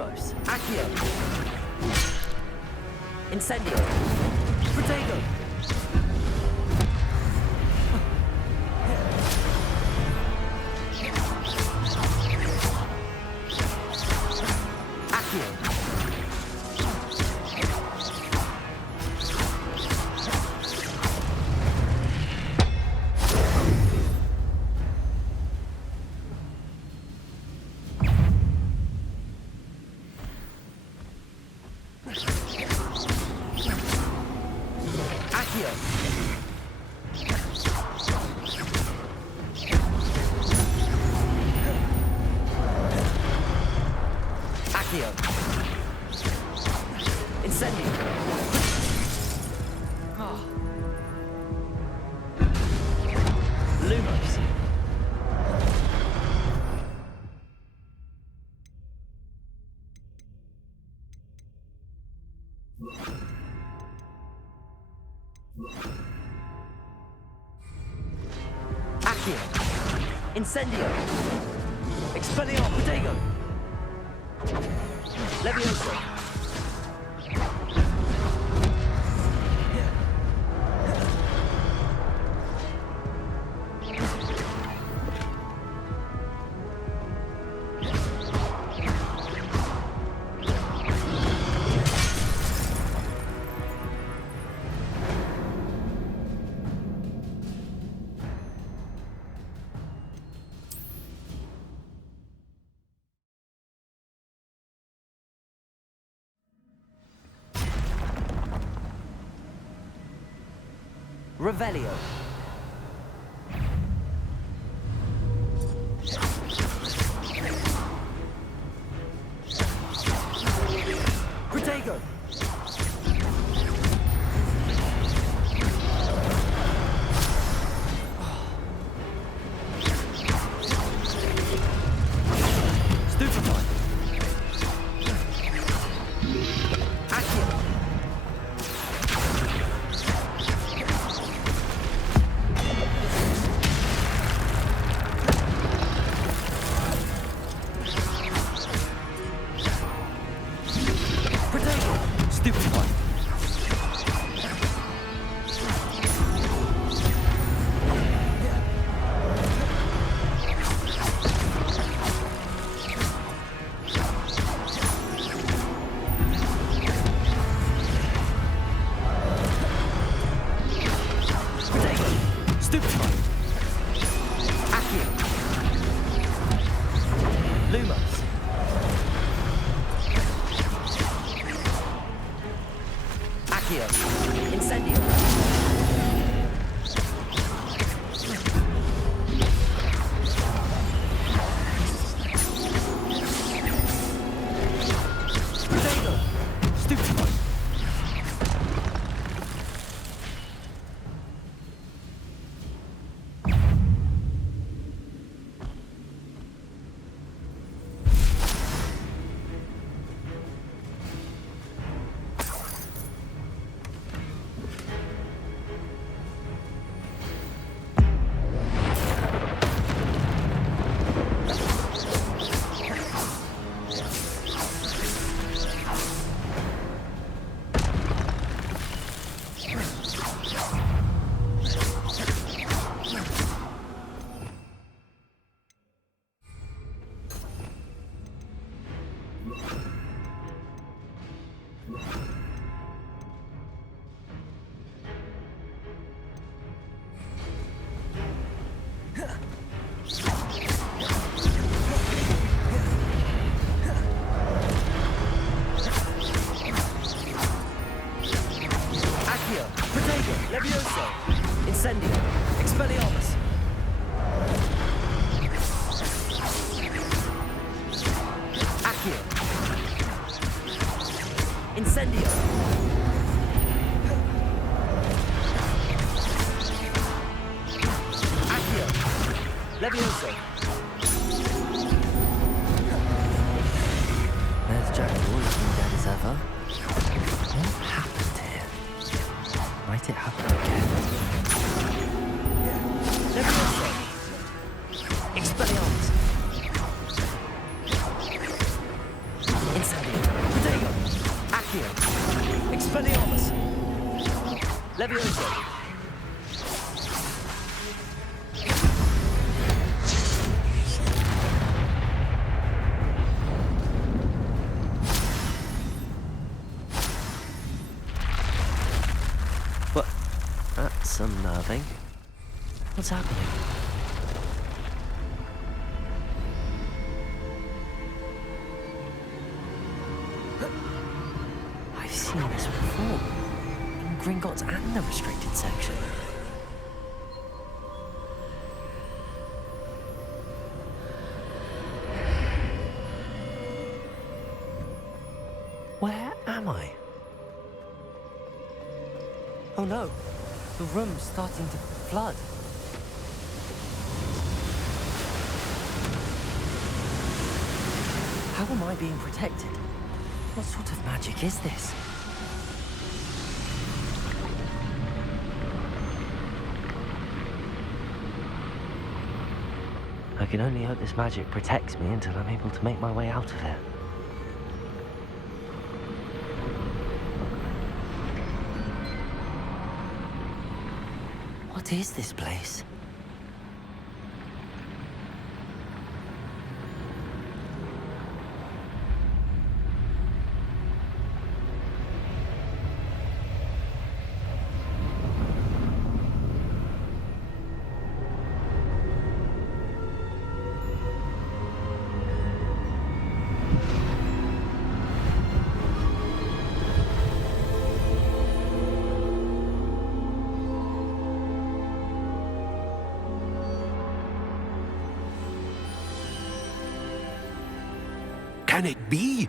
Lumos. Accio. Incendio. Protego. Incendio. Expelliarmus. Protego. Levioso. Revelio. Protego. Stupefy. Accio. Levioso. Incendio. Expelliarmus. Accio. Incendio. Accio. Levioso. There's Jack looking dead as ever. What happened here? Might it happen again? Levioso. Expelliarmus. Incendio. Levioso. What? That's unnerving. What's happening? I've seen this before. In Gringotts and the restricted section. Where am I? Oh no, the room's starting to flood. How am I being protected? What sort of magic is this? I can only hope this magic protects me until I'm able to make my way out of here. What is this place? Can it be?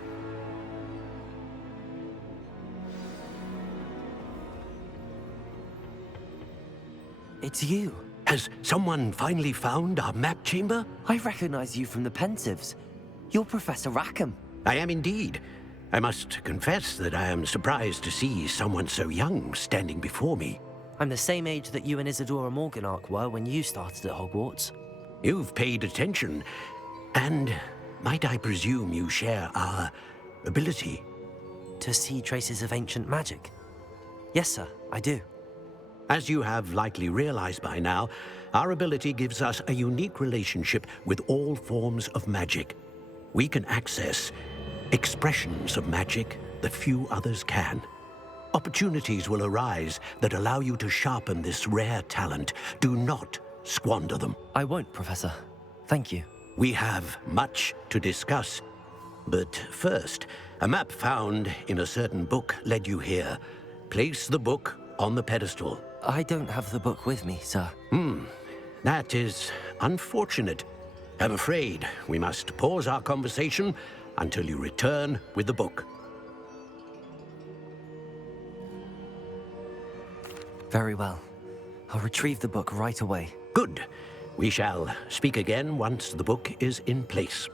It's you. Has someone finally found our map chamber? I recognize you from the Pensives. You're Professor Rackham. I am indeed. I must confess that I am surprised to see someone so young standing before me. I'm the same age that you and Isadora Morganach were when you started at Hogwarts. You've paid attention, and might I presume you share our ability? To see traces of ancient magic? Yes, sir, I do. As you have likely realized by now, our ability gives us a unique relationship with all forms of magic. We can access expressions of magic that few others can. Opportunities will arise that allow you to sharpen this rare talent. Do not squander them. I won't, Professor. Thank you. We have much to discuss. But first, a map found in a certain book led you here. Place the book on the pedestal. I don't have the book with me, sir. That is unfortunate. I'm afraid we must pause our conversation until you return with the book. Very well. I'll retrieve the book right away. Good. We shall speak again once the book is in place.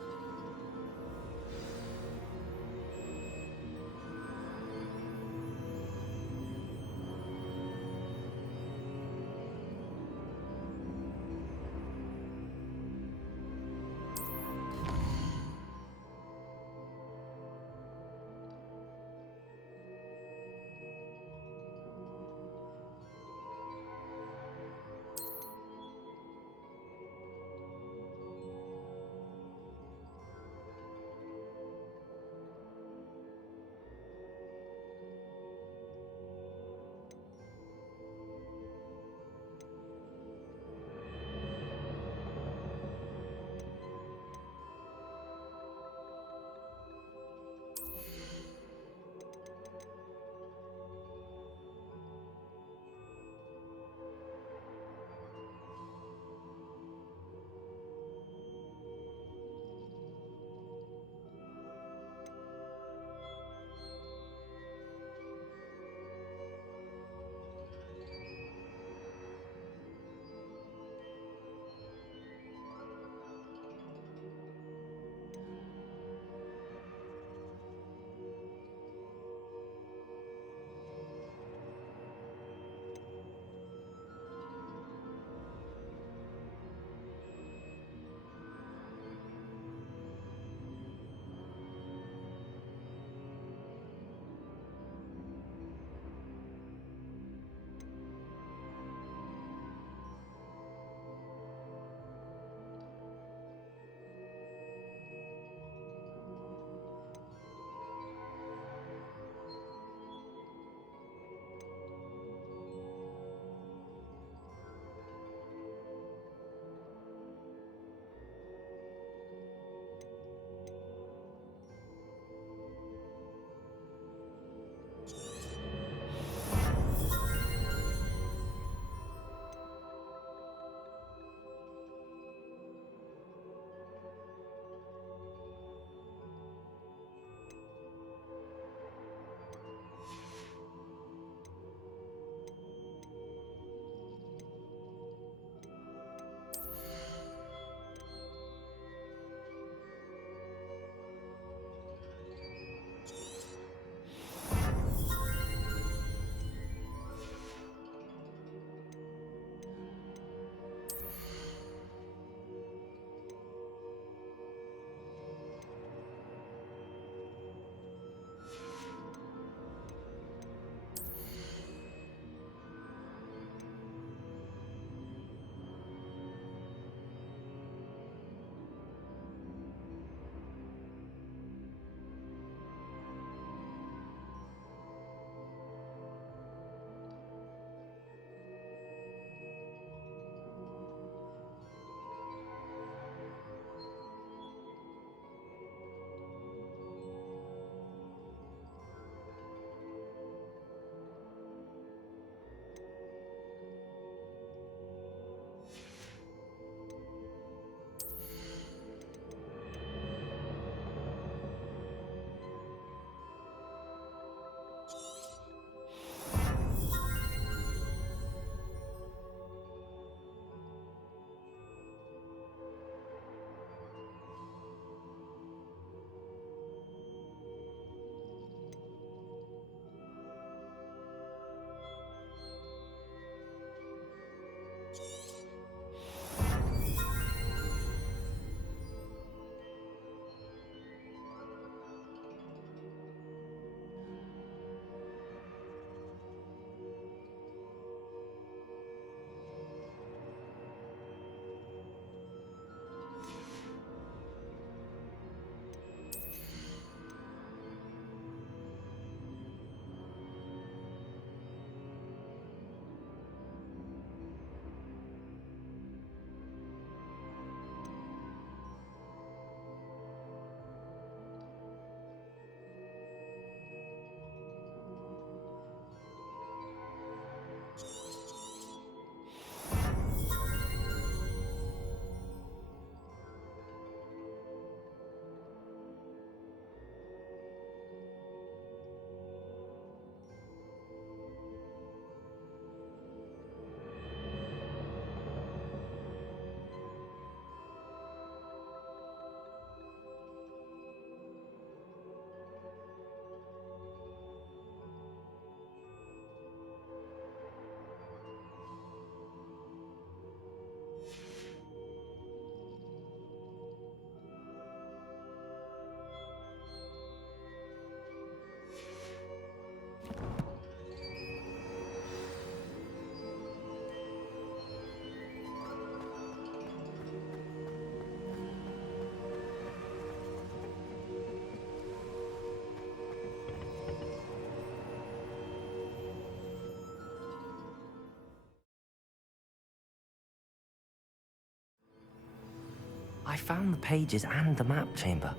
found the pages and the map chamber.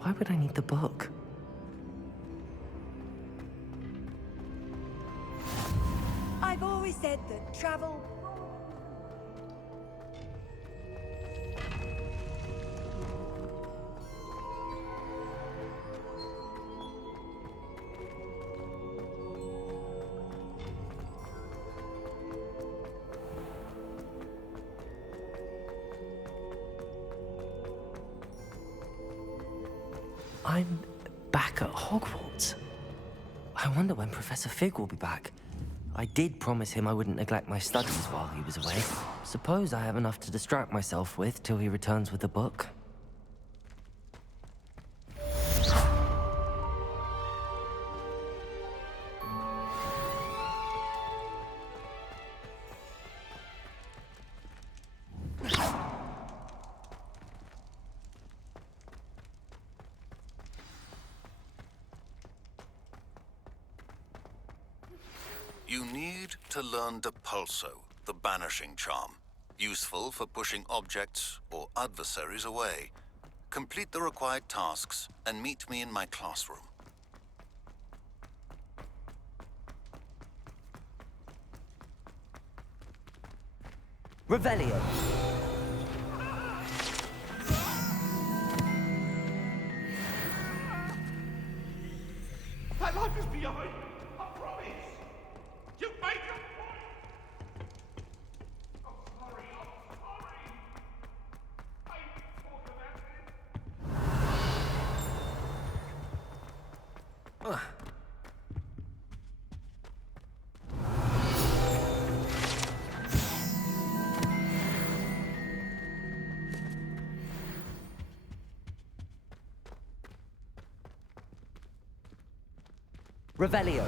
Why would I need the book? I've always said that travel... I'm back at Hogwarts. I wonder when Professor Fig will be back. I did promise him I wouldn't neglect my studies while he was away. Suppose I have enough to distract myself with till he returns with the book. You need to learn Depulso, the banishing charm. Useful for pushing objects or adversaries away. Complete the required tasks and meet me in my classroom. Revelio. My life is behind me. I promise. You make a point. I'm sorry. I thought about it. Revelio.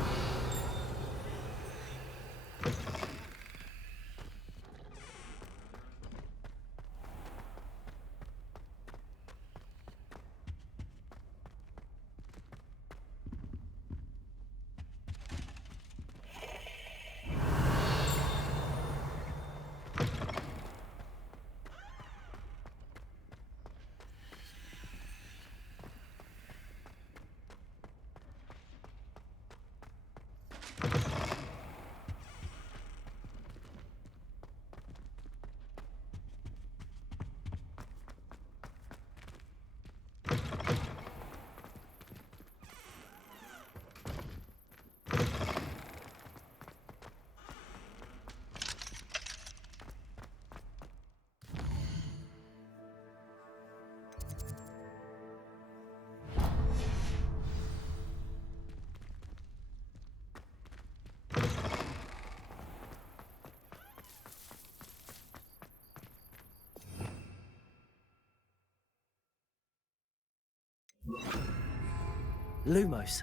Lumos.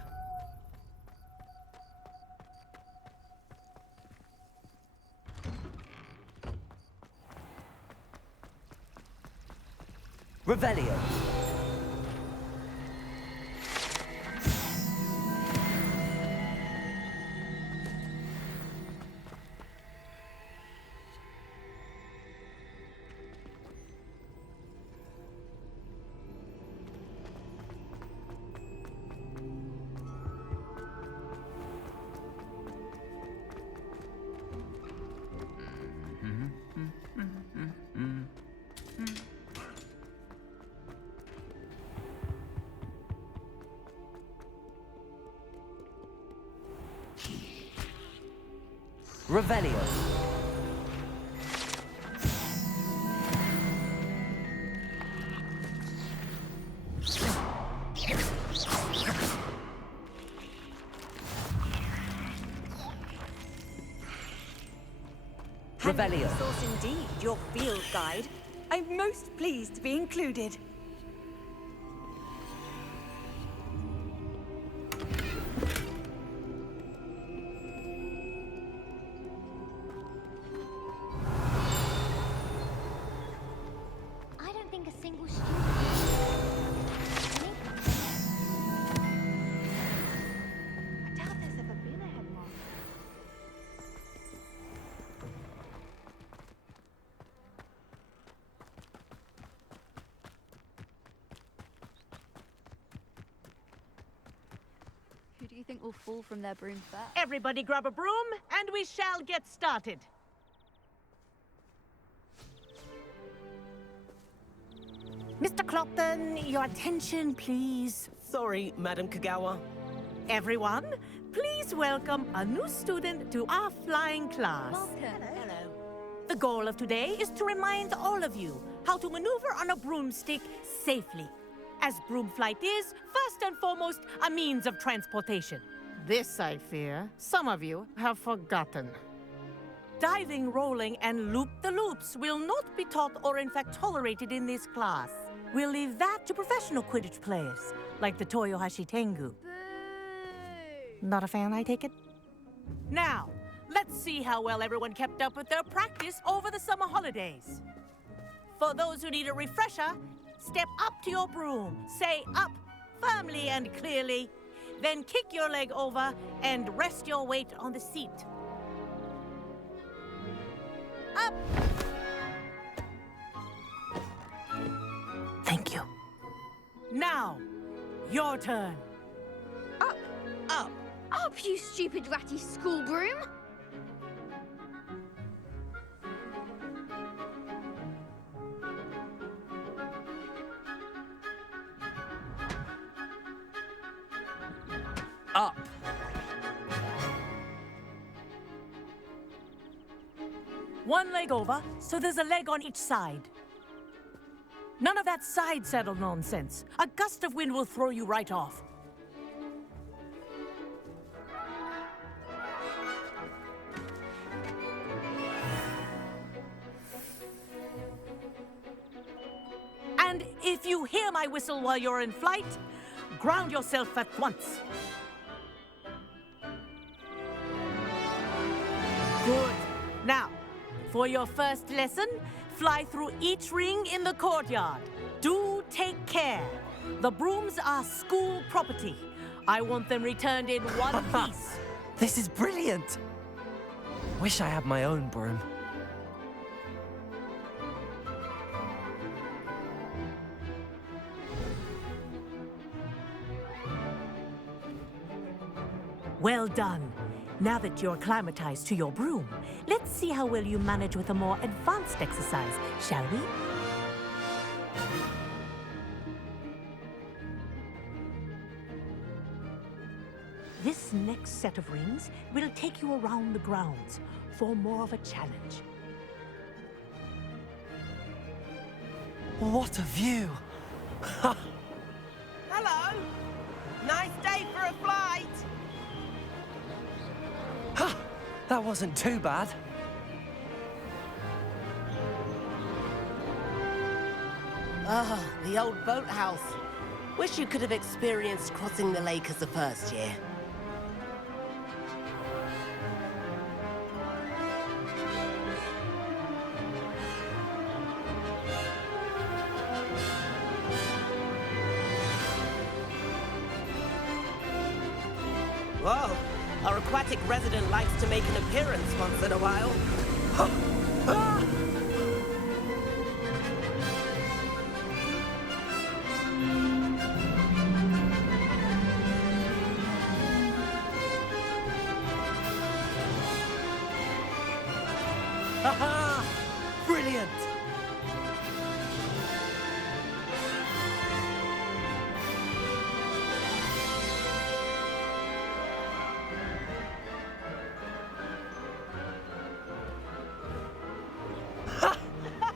Revelio. Revelio. Revelio. Handy resource indeed, your field guide. I'm most pleased to be included. I don't think a single student... I doubt there's ever been a headmaster. do you think will fall from their broom first? Everybody grab a broom, and we shall get started. Mr. Clopton, your attention, please. Sorry, Madam Kagawa. Everyone, please welcome a new student to our flying class. Welcome. Hello. The goal of today is to remind all of you how to maneuver on a broomstick safely, as broom flight is, first and foremost, a means of transportation. This, I fear, some of you have forgotten. Diving, rolling, and loop-the-loops will not be taught or in fact tolerated in this class. We'll leave that to professional Quidditch players, like the Toyohashi Tengu. Boo! Not a fan, I take it? Now, let's see how well everyone kept up with their practice over the summer holidays. For those who need a refresher, step up to your broom, say up firmly and clearly, then kick your leg over and rest your weight on the seat. Up! Thank you. Now, your turn. Up! Up! Up, you stupid ratty school broom! Up. One leg over, so there's a leg on each side. None of that side saddle nonsense. A gust of wind will throw you right off. And if you hear my whistle while you're in flight, ground yourself at once. Good. Now, for your first lesson, fly through each ring in the courtyard. Do take care. The brooms are school property. I want them returned in one piece. This is brilliant. Wish I had my own broom. Well done. Now that you're acclimatized to your broom, let's see how well you manage with a more advanced exercise, shall we? This next set of rings will take you around the grounds for more of a challenge. What a view. Hello! Nice day for a flight! That wasn't too bad. Ah, the old boathouse. Wish you could have experienced crossing the lake as a first year. Whoa! Our aquatic resident likes to make an appearance once in a while. Haha! Brilliant!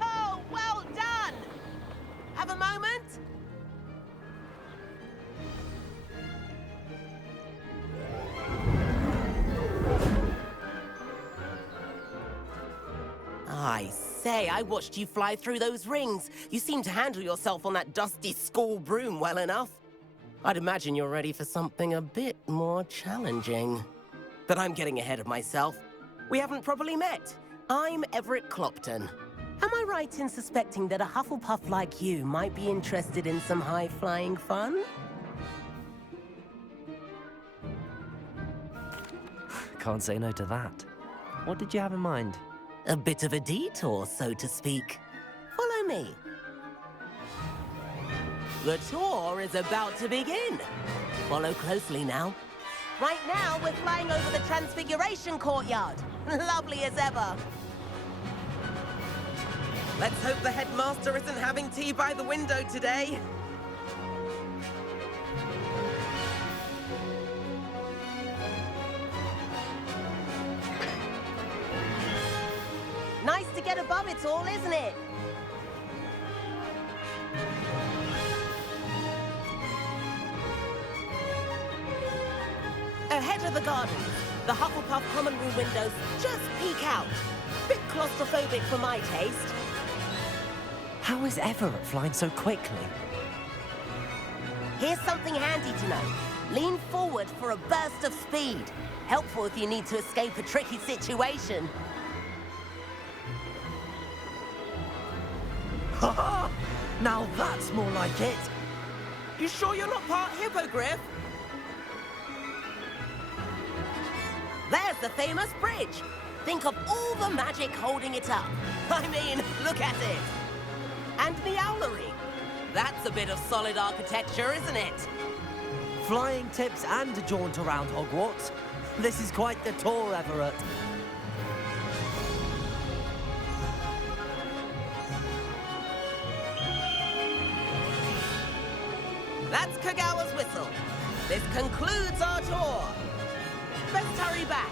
Oh, well done! Have a moment? I say, I watched you fly through those rings. You seem to handle yourself on that dusty school broom well enough. I'd imagine you're ready for something a bit more challenging. But I'm getting ahead of myself. We haven't properly met. I'm Everett Clopton. Am I right in suspecting that a Hufflepuff like you might be interested in some high-flying fun? Can't say no to that. What did you have in mind? A bit of a detour, so to speak. Follow me. The tour is about to begin. Follow closely now. Right now, we're flying over the Transfiguration Courtyard. Lovely as ever. Let's hope the headmaster isn't having tea by the window today. Nice to get above it all, isn't it? Ahead of the garden, the Hufflepuff common room windows just peek out. Bit claustrophobic for my taste. How is Everett flying so quickly? Here's something handy to know. Lean forward for a burst of speed. Helpful if you need to escape a tricky situation. Ha! Now that's more like it. You sure you're not part hippogriff? There's the famous bridge. Think of all the magic holding it up. I mean, look at it. And the owlery. That's a bit of solid architecture, isn't it? Flying tips and a jaunt around Hogwarts. This is quite the tour, Everett. That's Kagawa's whistle. This concludes our tour. Let's hurry back.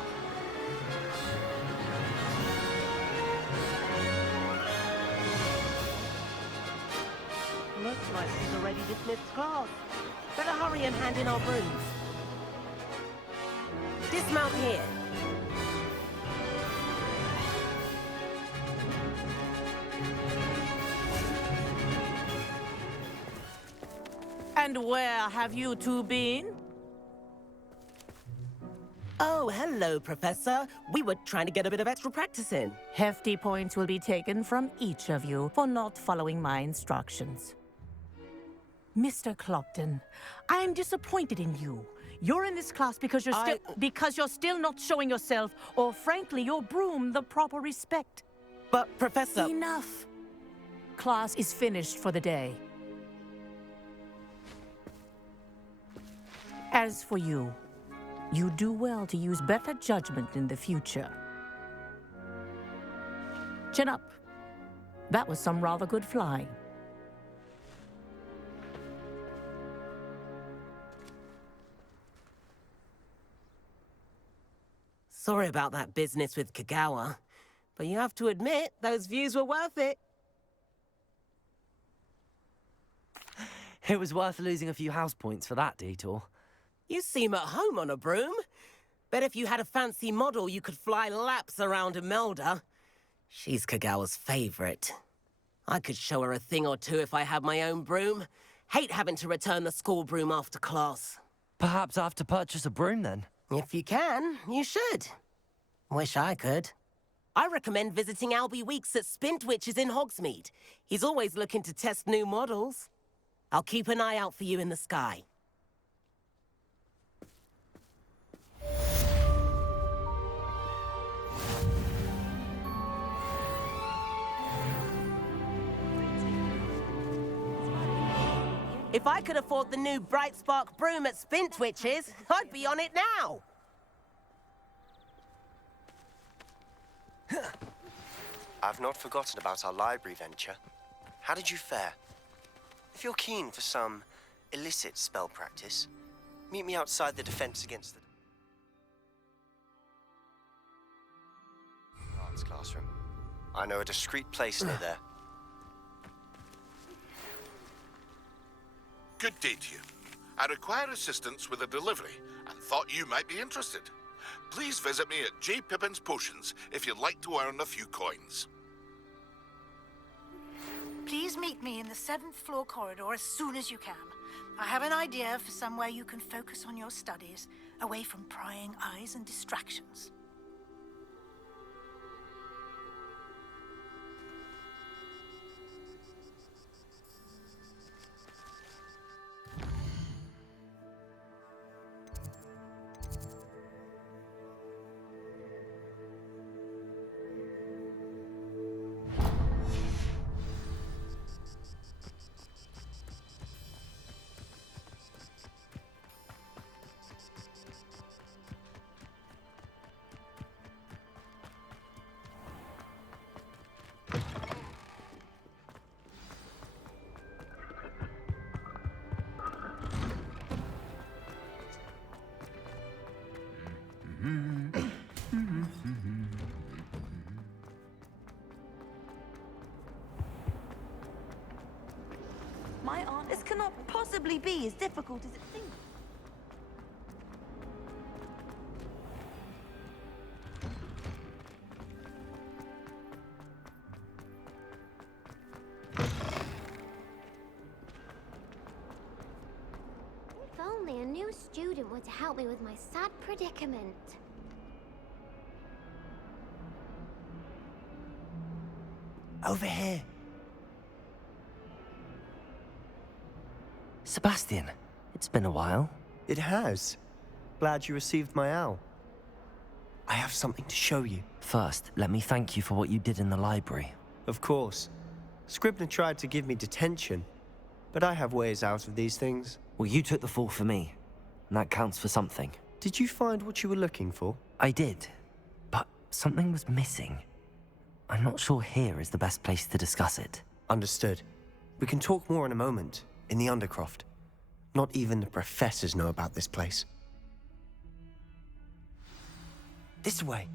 Looks like we've already dismissed class. Better hurry and hand in our brooms. Dismount here. And where have you two been? Oh, hello, Professor. We were trying to get a bit of extra practice in. Hefty points will be taken from each of you for not following my instructions. Mr. Clopton, I am disappointed in you. You're in this class because you're still not showing yourself, or frankly, your broom the proper respect. But, Professor... Enough. Class is finished for the day. As for you, you do well to use better judgment in the future. Chin up. That was some rather good flying. Sorry about that business with Kagawa, but you have to admit, those views were worth it. It was worth losing a few house points for that detour. You seem at home on a broom. Bet if you had a fancy model, you could fly laps around Imelda. She's Kagawa's favorite. I could show her a thing or two if I had my own broom. Hate having to return the school broom after class. Perhaps I have to purchase a broom then? If you can, you should. Wish I could. I recommend visiting Albie Weeks at Spintwitches in Hogsmeade. He's always looking to test new models. I'll keep an eye out for you in the sky. If I could afford the new Bright Spark broom at Spintwitches, I'd be on it now. I've not forgotten about our library venture. How did you fare? If you're keen for some illicit spell practice, meet me outside the defense against the arts classroom. I know a discreet place near there. Good day to you. I require assistance with a delivery and thought you might be interested. Please visit me at J. Pippin's Potions if you'd like to earn a few coins. Please meet me in the 7th floor corridor as soon as you can. I have an idea for somewhere you can focus on your studies, away from prying eyes and distractions. My aunt, this cannot possibly be as difficult as it seems. If only a new student were to help me with my sad predicament. Over here. Sebastian, it's been a while. It has. Glad you received my owl. I have something to show you. First, let me thank you for what you did in the library. Of course. Scribner tried to give me detention, but I have ways out of these things. Well, you took the fall for me, and that counts for something. Did you find what you were looking for? I did, but something was missing. I'm not sure here is the best place to discuss it. Understood. We can talk more in a moment, in the Undercroft. Not even the professors know about this place. This way.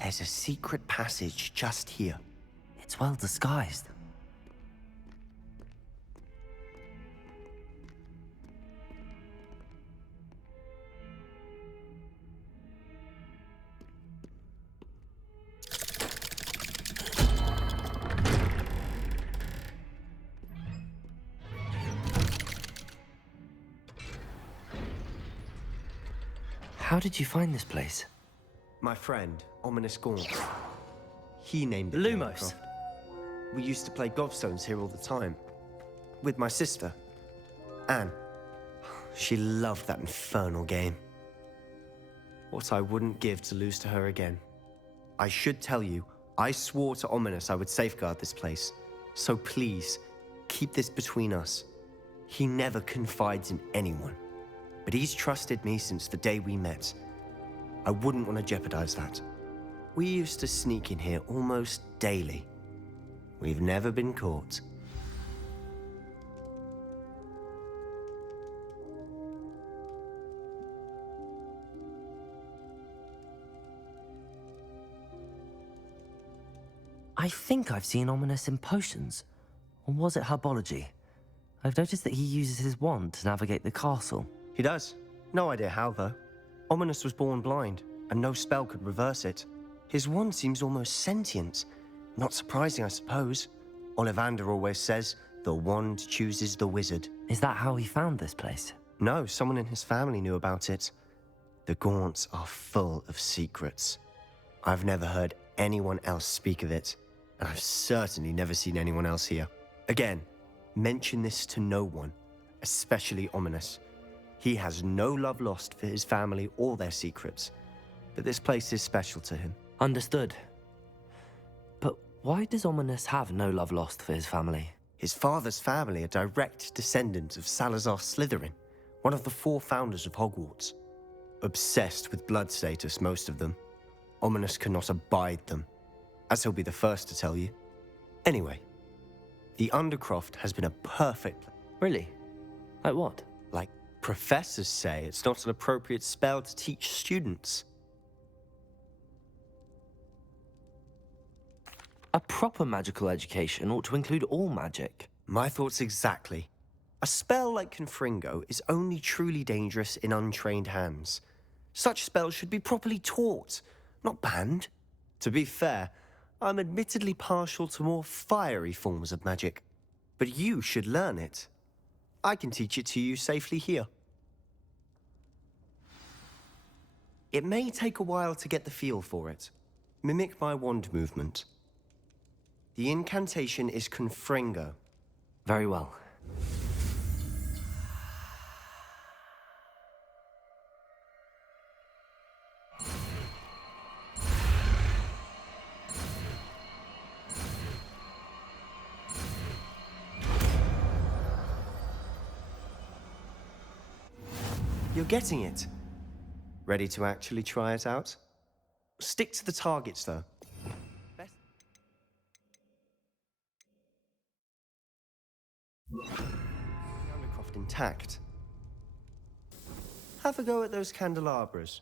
There's a secret passage just here. It's well disguised. How did you find this place? My friend, Ominous Gaunt. He named it Lumos. Undercroft. We used to play gobstones here all the time. With my sister, Anne. She loved that infernal game. What I wouldn't give to lose to her again. I should tell you, I swore to Ominous I would safeguard this place. So please, keep this between us. He never confides in anyone. But he's trusted me since the day we met. I wouldn't want to jeopardize that. We used to sneak in here almost daily. We've never been caught. I think I've seen Ominous in potions. Or was it herbology? I've noticed that he uses his wand to navigate the castle. He does. No idea how, though. Ominous was born blind, and no spell could reverse it. His wand seems almost sentient. Not surprising, I suppose. Ollivander always says, the wand chooses the wizard. Is that how he found this place? No, someone in his family knew about it. The Gaunts are full of secrets. I've never heard anyone else speak of it, and I've certainly never seen anyone else here. Again, mention this to no one, especially Ominous. He has no love lost for his family or their secrets, but this place is special to him. Understood. But why does Ominous have no love lost for his family? His father's family are direct descendants of Salazar Slytherin, one of the 4 founders of Hogwarts. Obsessed with blood status, most of them. Ominous cannot abide them, as he'll be the first to tell you. Anyway, the Undercroft has been a perfect... Really? Like what? Like professors say, it's not an appropriate spell to teach students. A proper magical education ought to include all magic. My thoughts exactly. A spell like Confringo is only truly dangerous in untrained hands. Such spells should be properly taught, not banned. To be fair, I'm admittedly partial to more fiery forms of magic. But you should learn it. I can teach it to you safely here. It may take a while to get the feel for it. Mimic my wand movement. The incantation is Confringo. Very well. You're getting it. Ready to actually try it out? Stick to the targets, though. Undercroft intact. Have a go at those candelabras.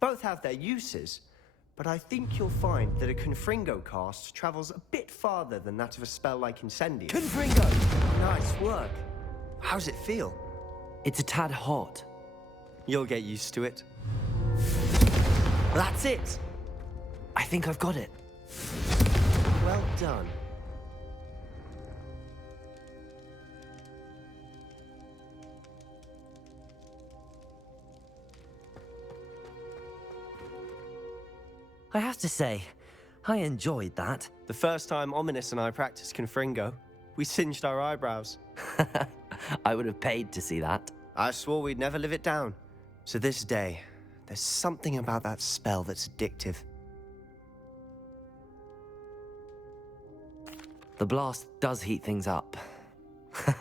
Both have their uses, but I think you'll find that a Confringo cast travels a bit farther than that of a spell like Incendio. Confringo! Nice work. How's it feel? It's a tad hot. You'll get used to it. That's it! I think I've got it. Well done. I have to say, I enjoyed that. The first time Ominous and I practiced Confringo, we singed our eyebrows. I would have paid to see that. I swore we'd never live it down. To this day, there's something about that spell that's addictive. The blast does heat things up.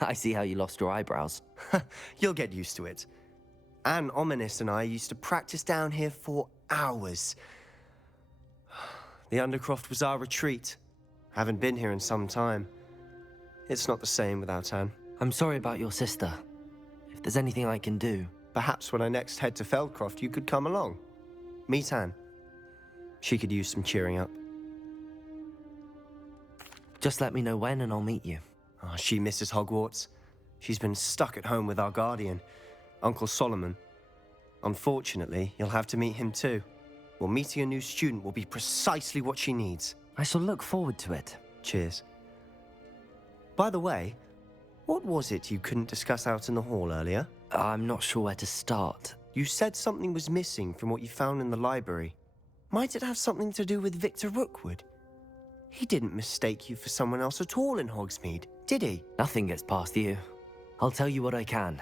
I see how you lost your eyebrows. You'll get used to it. Anne, Ominous and I used to practice down here for hours. The Undercroft was our retreat. Haven't been here in some time. It's not the same without Anne. I'm sorry about your sister. If there's anything I can do... Perhaps when I next head to Feldcroft, you could come along. Meet Anne. She could use some cheering up. Just let me know when and I'll meet you. Oh, she misses Hogwarts. She's been stuck at home with our guardian, Uncle Solomon. Unfortunately, you'll have to meet him too. Well, meeting a new student will be precisely what she needs. I shall look forward to it. Cheers. By the way, what was it you couldn't discuss out in the hall earlier? I'm not sure where to start. You said something was missing from what you found in the library. Might it have something to do with Victor Rookwood? He didn't mistake you for someone else at all in Hogsmeade, did he? Nothing gets past you. I'll tell you what I can.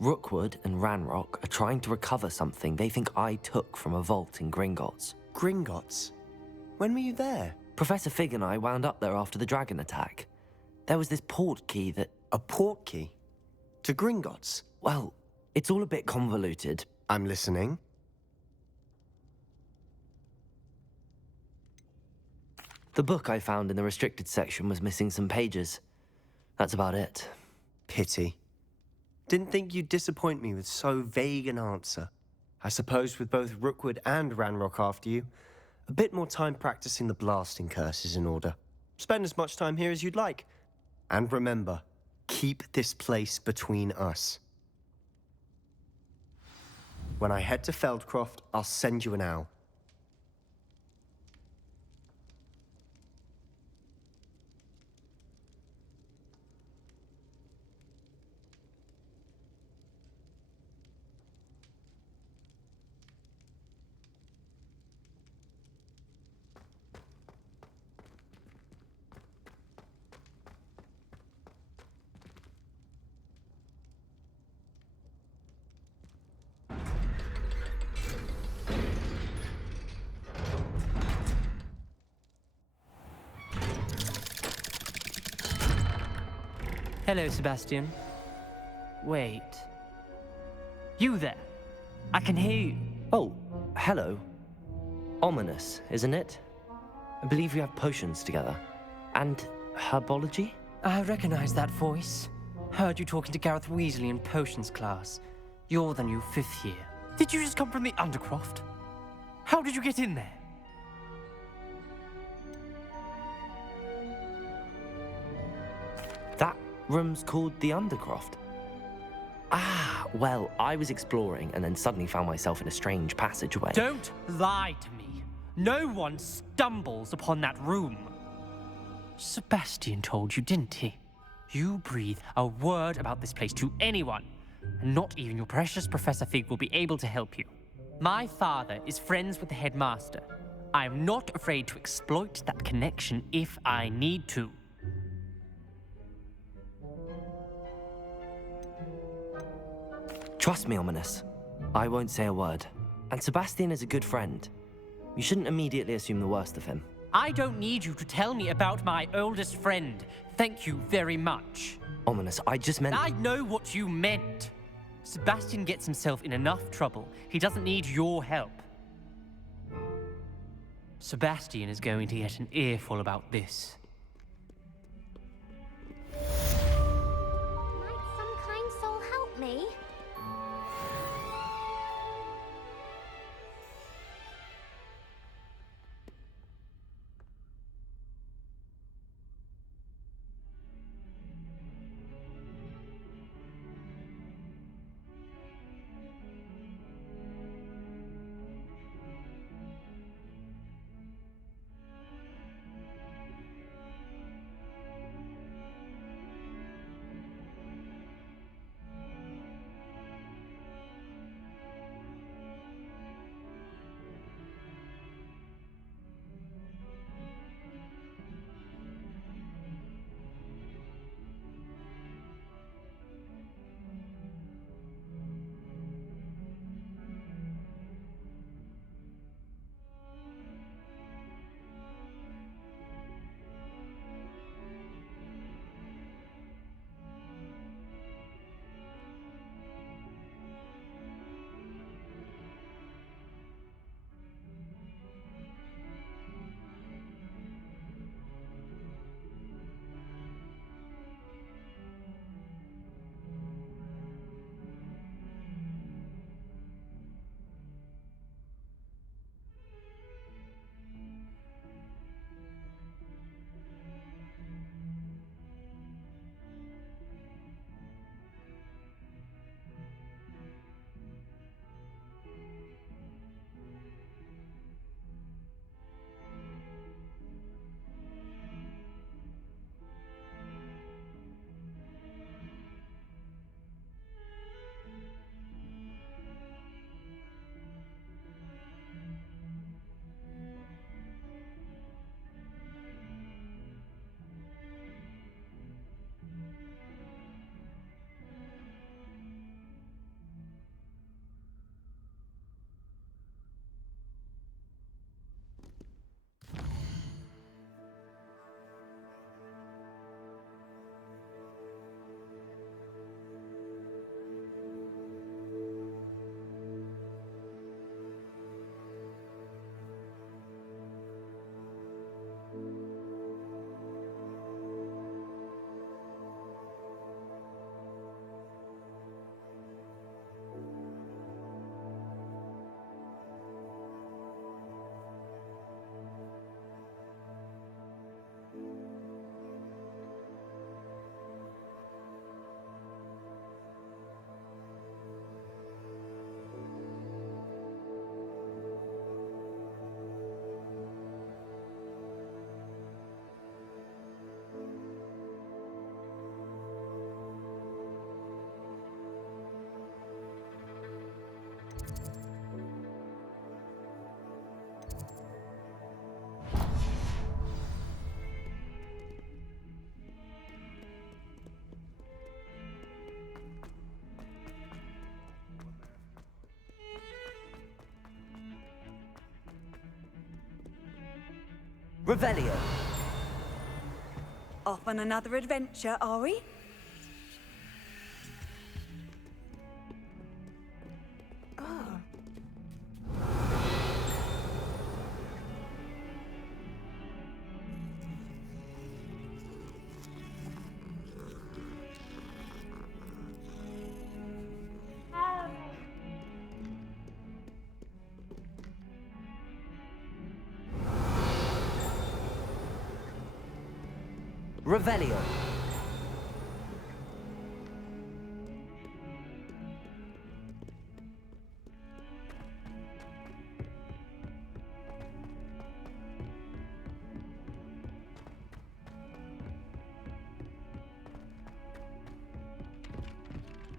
Rookwood and Ranrock are trying to recover something they think I took from a vault in Gringotts. Gringotts? When were you there? Professor Fig and I wound up there after the dragon attack. There was this port key that... A port key? To Gringotts? Well, it's all a bit convoluted. I'm listening. The book I found in the restricted section was missing some pages. That's about it. Pity. Didn't think you'd disappoint me with so vague an answer. I suppose with both Rookwood and Ranrock after you, a bit more time practicing the blasting curse is in order. Spend as much time here as you'd like. And remember, keep this place between us. When I head to Feldcroft, I'll send you an owl. Hello, Sebastian. Wait. You there? I can hear you. Oh, hello. Ominous, isn't it? I believe we have potions together. And herbology? I recognize that voice. Heard you talking to Gareth Weasley in potions class. You're the new 5th year. Did you just come from the Undercroft? How did you get in there? That room's called the Undercroft. Ah, well, I was exploring and then suddenly found myself in a strange passageway. Don't lie to me. No one stumbles upon that room. Sebastian told you, didn't he? You breathe a word about this place to anyone, and not even your precious Professor Fig will be able to help you. My father is friends with the headmaster. I am not afraid to exploit that connection if I need to. Trust me, Ominous. I won't say a word. And Sebastian is a good friend. You shouldn't immediately assume the worst of him. I don't need you to tell me about my oldest friend. Thank you very much. Ominous, I just meant... I know what you meant. Sebastian gets himself in enough trouble. He doesn't need your help. Sebastian is going to get an earful about this. Might some kind soul help me? Revelio. Off on another adventure, are we? Revelio.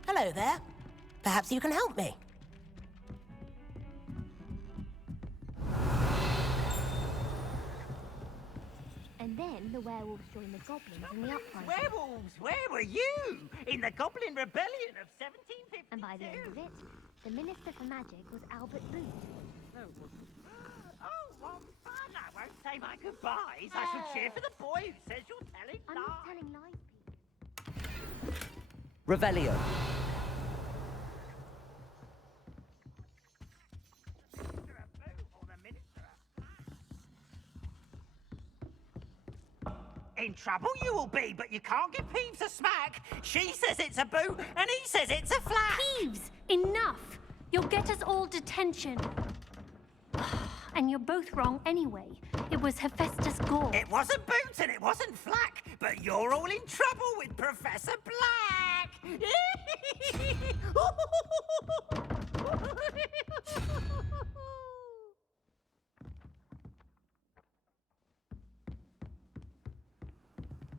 Hello there. Perhaps you can help me. And then the werewolves joined the goblins in the uprising. Werewolves? Where were you? In the Goblin Rebellion of 1752? And by the end of it, the Minister for Magic was Albert Boot. Oh, what fun! I won't say my goodbyes. I shall cheer for the boy who says you're telling lies. I'm not telling lies, Revelio. In trouble you will be, but you can't give Peeves a smack. She says it's a boo, and he says it's a flat. Peeves, enough! You'll get us all detention. And you're both wrong anyway. It was Hephaestus Gore. It wasn't Boots and it wasn't Flack, but you're all in trouble with Professor Black.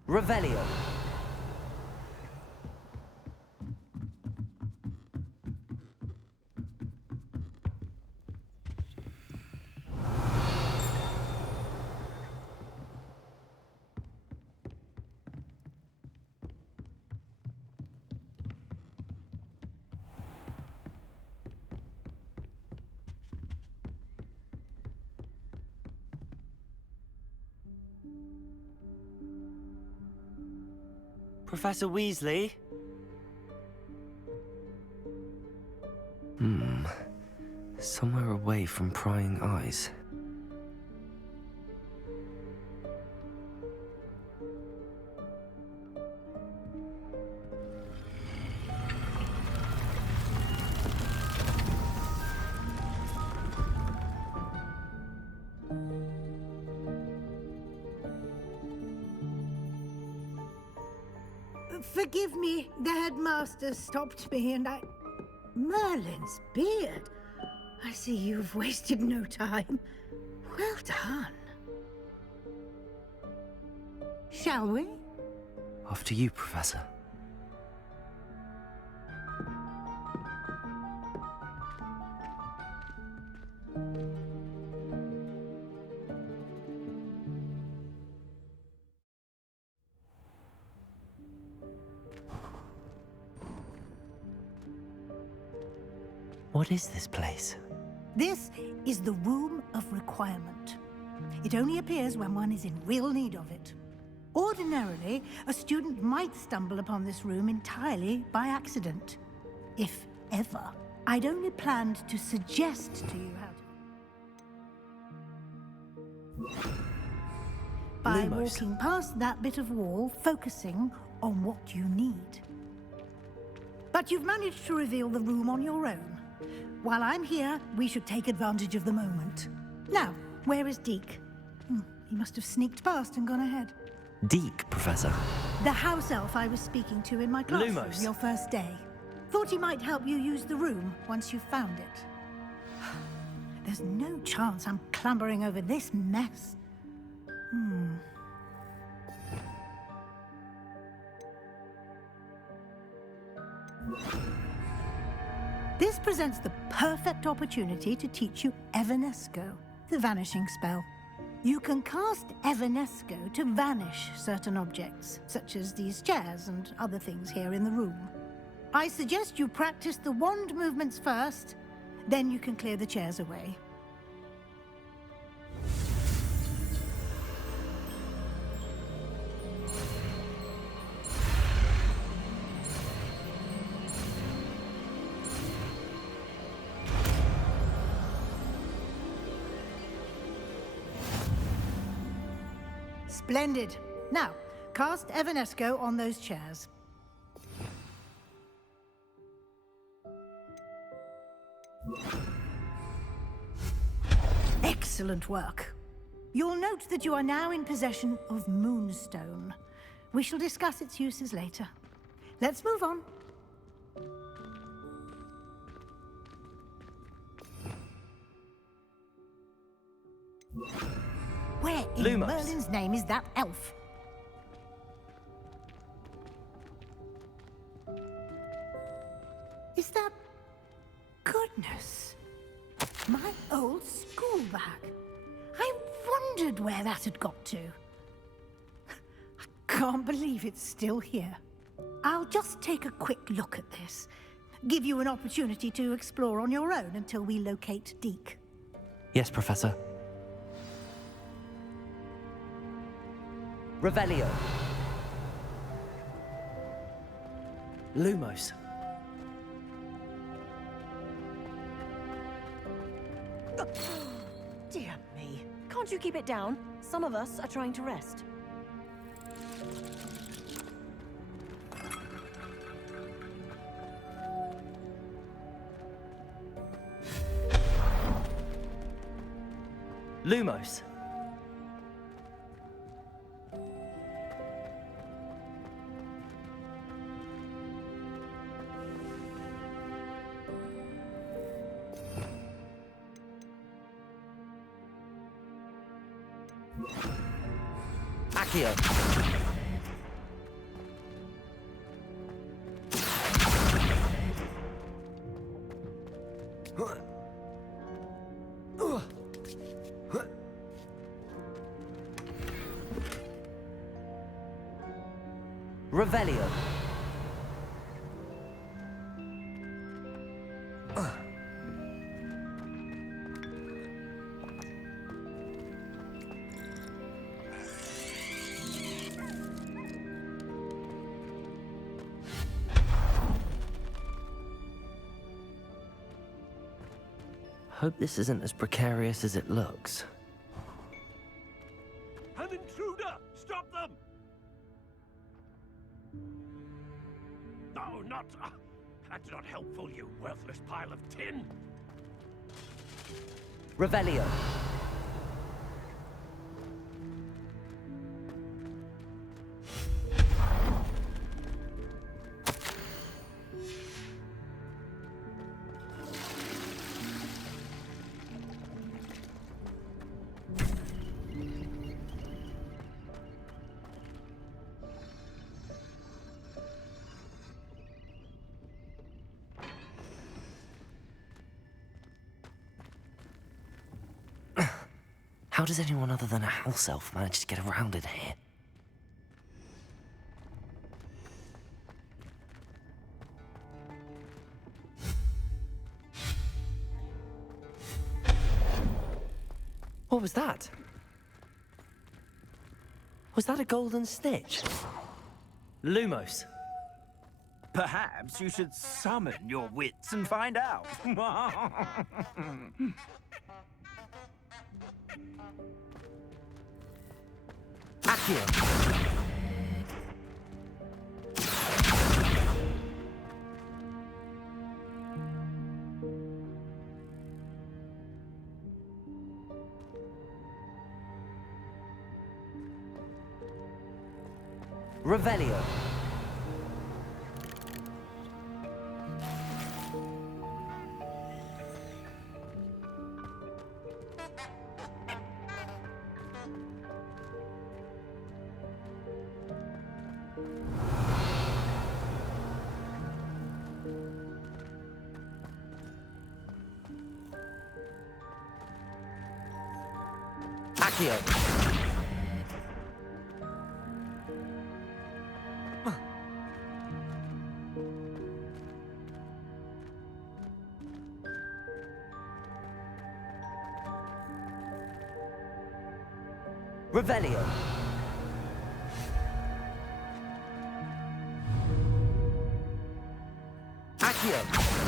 Revelio. Professor Weasley? Somewhere away from prying eyes. Forgive me, the headmaster stopped me and I... Merlin's beard. I see you've wasted no time. Well done. Shall we? After you, Professor. What is this place? This is the Room of Requirement. It only appears when one is in real need of it. Ordinarily, a student might stumble upon this room entirely by accident. If ever. I'd only planned to suggest to you how to... By walking past that bit of wall, focusing on what you need. But you've managed to reveal the room on your own. While I'm here, we should take advantage of the moment. Now, where is Deke? He must have sneaked past and gone ahead. Deke, Professor. The house elf I was speaking to in my classroom Lumos. your first day. Thought he might help you use the room once you found it. There's no chance I'm clambering over this mess. This presents the perfect opportunity to teach you Evanesco, the vanishing spell. You can cast Evanesco to vanish certain objects, such as these chairs and other things here in the room. I suggest you practice the wand movements first, then you can clear the chairs away. Splendid. Now, cast Evanesco on those chairs. Excellent work. You'll note that you are now in possession of Moonstone. We shall discuss its uses later. Let's move on. Where in Lumos. Merlin's name is that elf? Is that... Goodness. My old school bag. I wondered where that had got to. I can't believe it's still here. I'll just take a quick look at this. Give you an opportunity to explore on your own until we locate Deke. Yes, Professor. Revelio. Lumos. Dear me. Can't you keep it down? Some of us are trying to rest. Lumos. Accio. Revelio. Hope this isn't as precarious as it looks. An intruder! Stop them! No, not... that's not helpful, you worthless pile of tin! Revelio. How does anyone other than a house elf manage to get around in here? What was that? Was that a golden snitch? Lumos. Perhaps you should summon your wits and find out. Accio. Revelio. Accio. Revelio. Accio.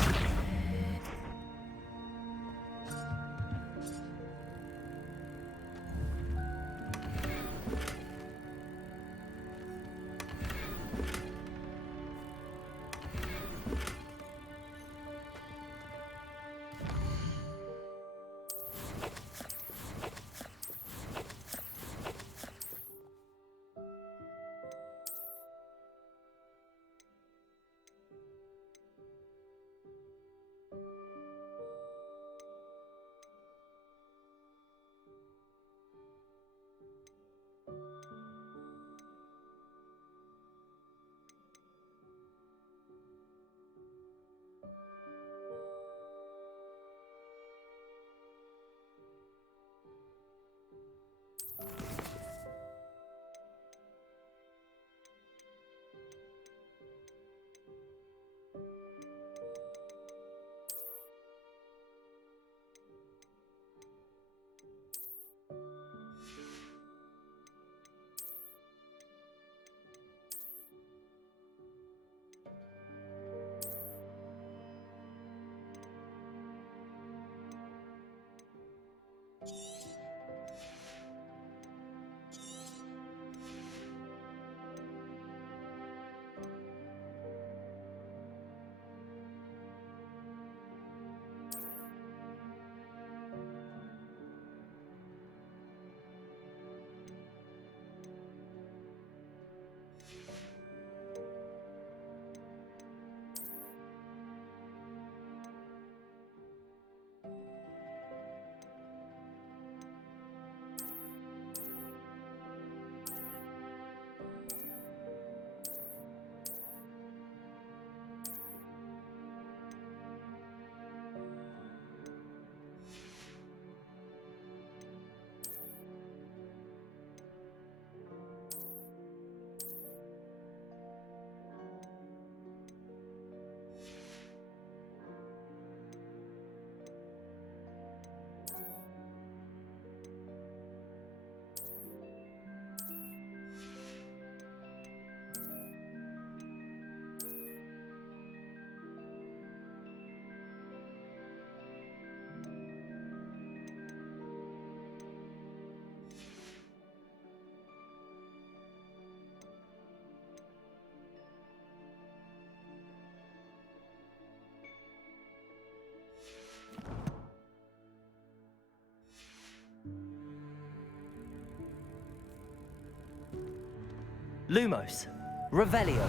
Lumos. Revelio.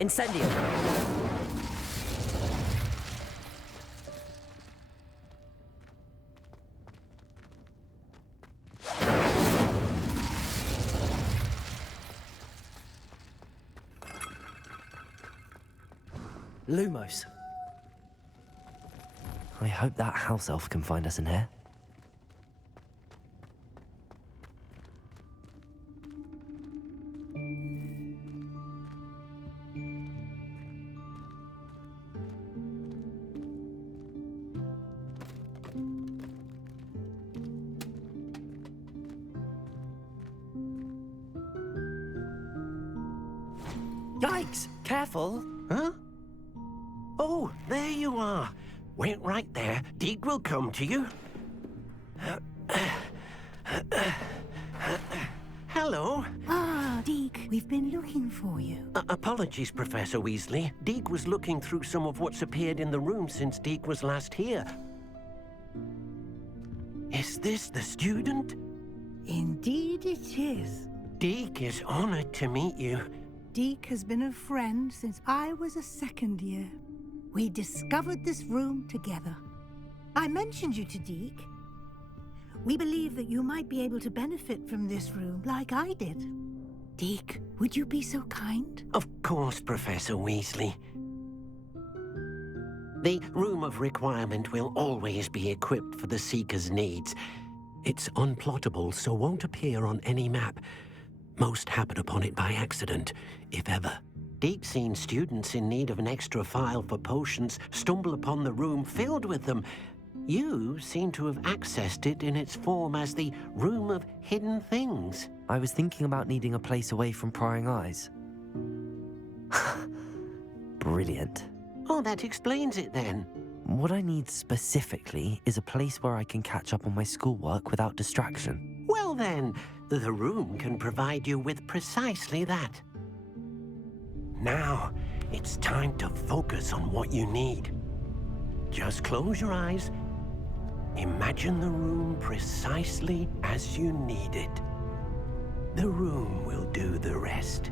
Incendio. Lumos. I hope that house elf can find us in here. Yikes! Careful! Huh? Oh, there you are. Wait right there. Deke will come to you. Hello. Ah, Deke, we've been looking for you. Apologies, Professor Weasley. Deke was looking through some of what's appeared in the room since Deke was last here. Is this the student? Indeed it is. Deke is honored to meet you. Deke has been a friend since I was a second year. We discovered this room together. I mentioned you to Deke. We believe that you might be able to benefit from this room like I did. Deke, would you be so kind? Of course, Professor Weasley. The Room of Requirement will always be equipped for the Seeker's needs. It's unplottable, so won't appear on any map. Most happen upon it by accident, if ever. Deke's seen students in need of an extra file for potions stumble upon the room filled with them. You seem to have accessed it in its form as the Room of Hidden Things. I was thinking about needing a place away from prying eyes. Brilliant. Oh, that explains it then. What I need specifically is a place where I can catch up on my schoolwork without distraction. Well then, the room can provide you with precisely that. Now, it's time to focus on what you need. Just close your eyes. Imagine the room precisely as you need it. The room will do the rest.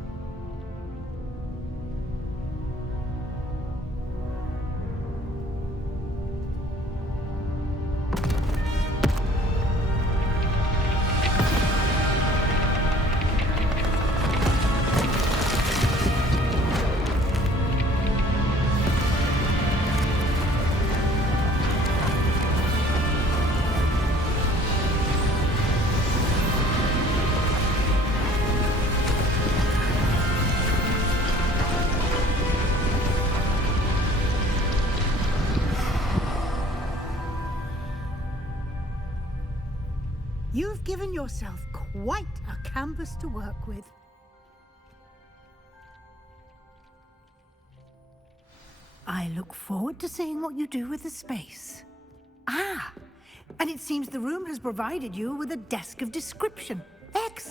You've given yourself quite a canvas to work with. I look forward to seeing what you do with the space. Ah, and it seems the room has provided you with a desk of description. Excellent.